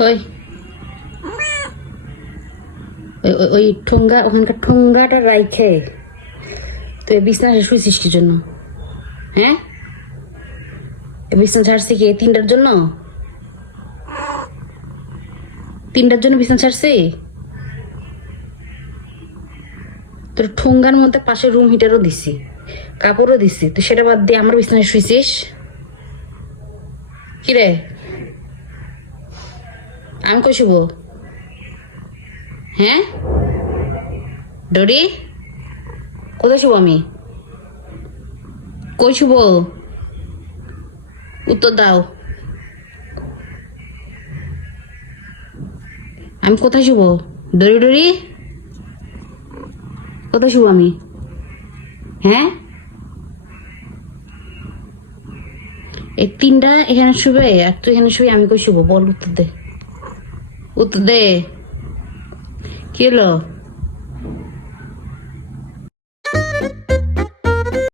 ওই। ওই, ওই- ঠোঙ্গা, ওখানকার ঠোঙ্গাটা রাইখে। তুই বিছনা শুয়েছিস কি জন্য? হ্যাঁ? বিছনা ছাড়ছি কি তিনটার জন্য? তিনটার জন্য বিছনা ছাড়ছি তোর ঠোঙ্গার মধ্যে পাশে রুম হিটারও দিছি, কাপড়ও দিছি। তুই সেটা বাদ দিয়ে আমার বিছনায় শুয়েছিস কিরে আমি কই শুভ হ্যাঁ? ডরি কোথায় শুভ আমি? কই শুভ উত্তর দাও। আমি কোথায় শুভ ডরি ডরি কোথায় শুভ আমি? হ্যাঁ? এই তিনটা এখানে শুবে, আর তুই এখানে শুয়ে আমি কই শুভ বল উত্তর দে। উত্তর দে কি হলো